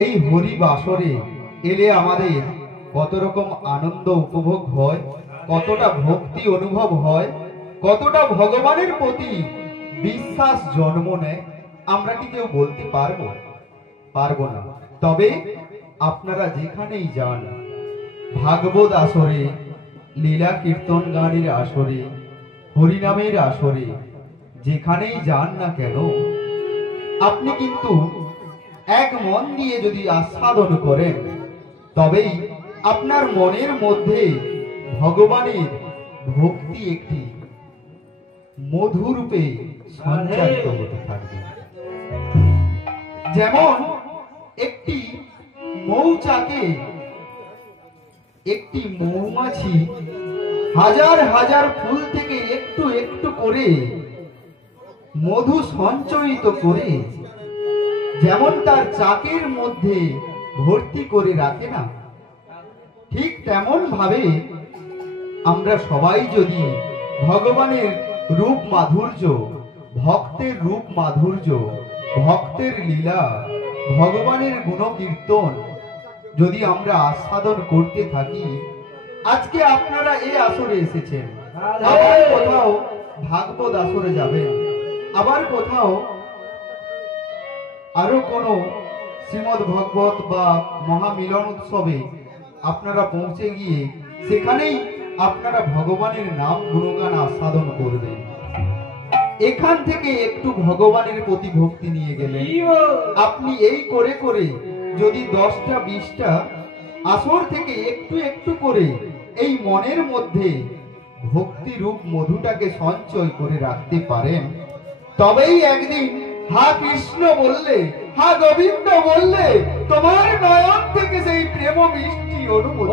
এই হরি বাসরে এলে আমাদের কত রকম আনন্দ উপভোগ হয়, কতটা ভক্তি অনুভব হয়, কতটা ভগবানের প্রতি বিশ্বাস জন্ম নেয়, আমরা কি কেউ বলতে পারবো না। তবে আপনারা যেখানেই যান, ভাগবত আসরে, লীলা কীর্তন গানের আসরে, হরিনামের আসরে, যেখানেই যান না কেন, আপনি কিন্তু এক মন দিয়ে যদি আস্বাদন করেন, তবেই আপনার মনের মধ্যে ভগবানের ভক্তি একটি মধুরূপে সঞ্চারিত হতে থাকবে। যেমন একটি মৌচাকে একটি মৌমাছি হাজার হাজার ফুল থেকে একটু একটু করে মধু সঞ্চয়িত করে যেমন তার চাকের মধ্যে ভর্তি করে রাখে না, ঠিক তেমন ভাবে আমরা সবাই যদি ভগবানের রূপ মাধুর্য, ভক্তের রূপ মাধুর্য, ভক্তের লীলা, ভগবানের গুণকীর্তন যদি আমরা আস্বাদন করতে থাকি, আজকে আপনারা এই আসরে এসেছেন, আবার কোথাও ভাগবত আসরে যাবেন, আবার কোথাও আরো কোনো শ্রীমদ ভাগবত বা মহামিলন উৎসবে আপনারা পৌঁছে গিয়ে সেখানেই আপনারা ভগবানের নাম গুণগান আস্বাদন করবেন। এখান থেকে একটু ভগবানের প্রতি ভক্তি নিয়ে গেলেন, আপনি এই করে করে যদি 10টা 20টা আসর থেকে একটু একটু করে এই মনের মধ্যে ভক্তি রূপ মধুটাকে সঞ্চয় করে রাখতে পারেন, তবেই একদিন হা কৃষ্ণ বললে, হা গোবিন্দ বললে, তোমার নয়ন থেকে সেই প্রেম বৃষ্টি অনুভূত